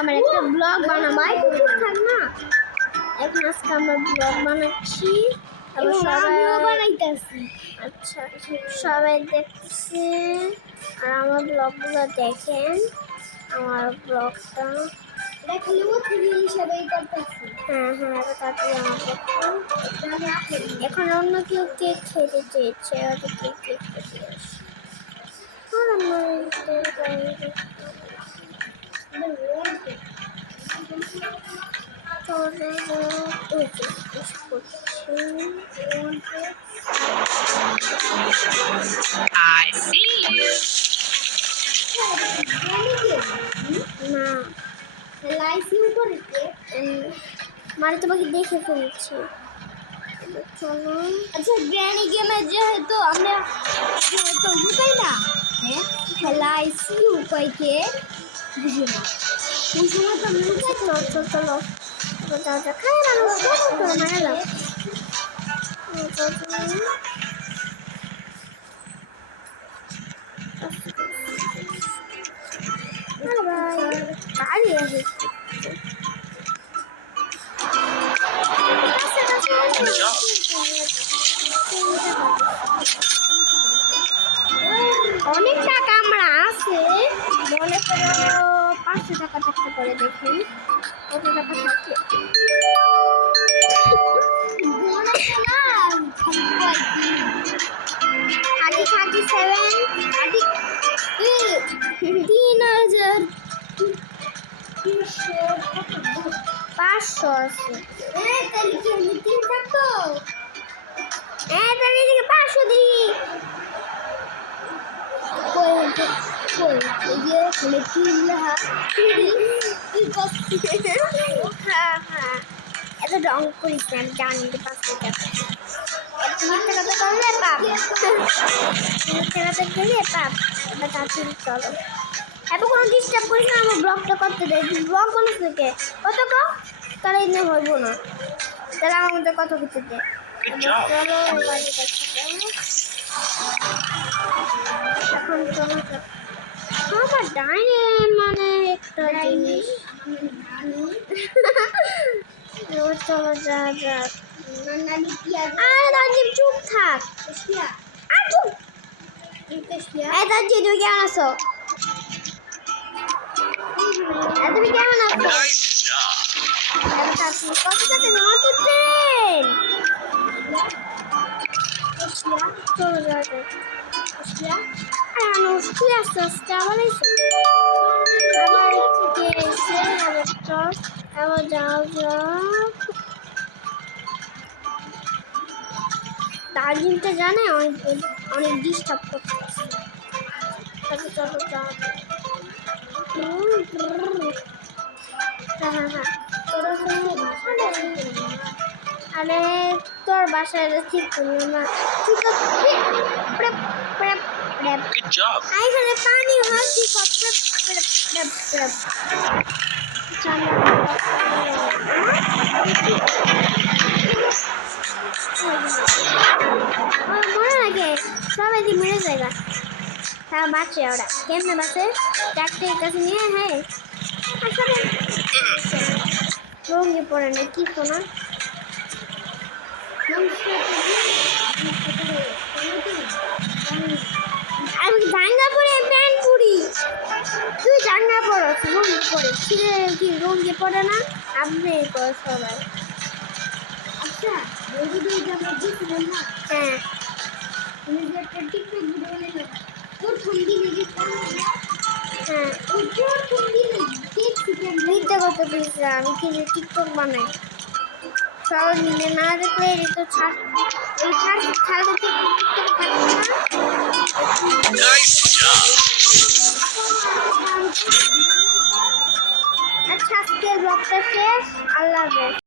আমার একটা ব্লগ বানাবাই থাক না। এখন আজকে আমরা ব্লগ বানাচ্ছি, সবাই বানাইতেছি। আচ্ছা, সবাই দেখতেছে আর আমার ব্লগগুলো দেখেন। আমার ব্লগটা দেখলে সবাই করতেছে। হ্যাঁ হ্যাঁ, এটা তাড়াতাড়ি আমাকে এখন অন্য কেউ কেক খেতে চেয়েছে, ওটা কেক খেতে দিয়েছে। আর আমার I see you. না মানে তোমাকে দেখে ফেলছি। চলো, আচ্ছা গ্র্যানি গেমে যেহেতু আমরা বুঝাই না, হ্যাঁ খেলাইছি উপায়কে বুঝি না কোন সময় তো লুকাই। চলো চলো যা যা খাই না মারা অনেক টাকা আমরা আছে, মনে করো 500 টাকা থাকতে পারে। দেখুন কত টাকা থাকে। 500 আছে। তাহলে কি আমি 3 থাকতো? তাহলে এদিকে 500 দিই। এত রং করিস না, আমি জানি 500 টাকা। মিথ্যে কথা করলে পাপ, মিথ্যে কথা করলে পাপ। এবার তাড়াতাড়ি চলো, এত কোনো ডিস্টার্ব করিস না, আমার ব্লগটা করতে দেয়। ব্লগ বানাস থেকে কত কম তারা এনে হইব না, তাহলে আমার মধ্যে কত কিছু দেয়। চলো এখন চলো আমার ডাইনে মানে একটা জিনিস। চলো যা যা। আরে চুপ থাক, আর চুপ। তুমি কেমন আছো? তুমি কেমন আছো? কত টাকা জমা করছেন? চলো যা যা। আস্তে আস্তে আবার আবার যাও যাও। দার্জিলিংটা জানে অনেক অনেক ডিস্টার্ব করতেছে। চলো যাও। হ্যাঁ হ্যাঁ, আরে তোর বাসায় ঠিক করলো না। Good job. এখানে পানি হয় কি মনে লাগে সবাই দিয়ে মেরে জায়গা। তারা বাঁচে, ওরা কেমনে বাঁচে? ডাক্তারের কাছে নিয়ে হ্যাঁ রঙে পড়ে না কি শোনা। আমি জাঙ্গা পরে প্যান্ট পরি, তুই জাঙ্গা পরো রঙে পরে, ছিঁড়ে কি রঙে পড়ে না? আপনি করো সবাই। আচ্ছা হ্যাঁ, তুমি যে একটা টিকটক ভিডিও বানাইছো তোর ঠন্ডি লেগে হ্যাঁ তোর ঠন্ডি লেগে মিথ্যা কথা বলছি, আমি কি টিকটক বানাই? সবাই মিলে না দেখলে এই তো ছাড় ছাড়তে টিকটক থাকবে না। Nice job. আচ্ছা আজকের ব্লগটা শেষ, আল্লাহ হাফেজ।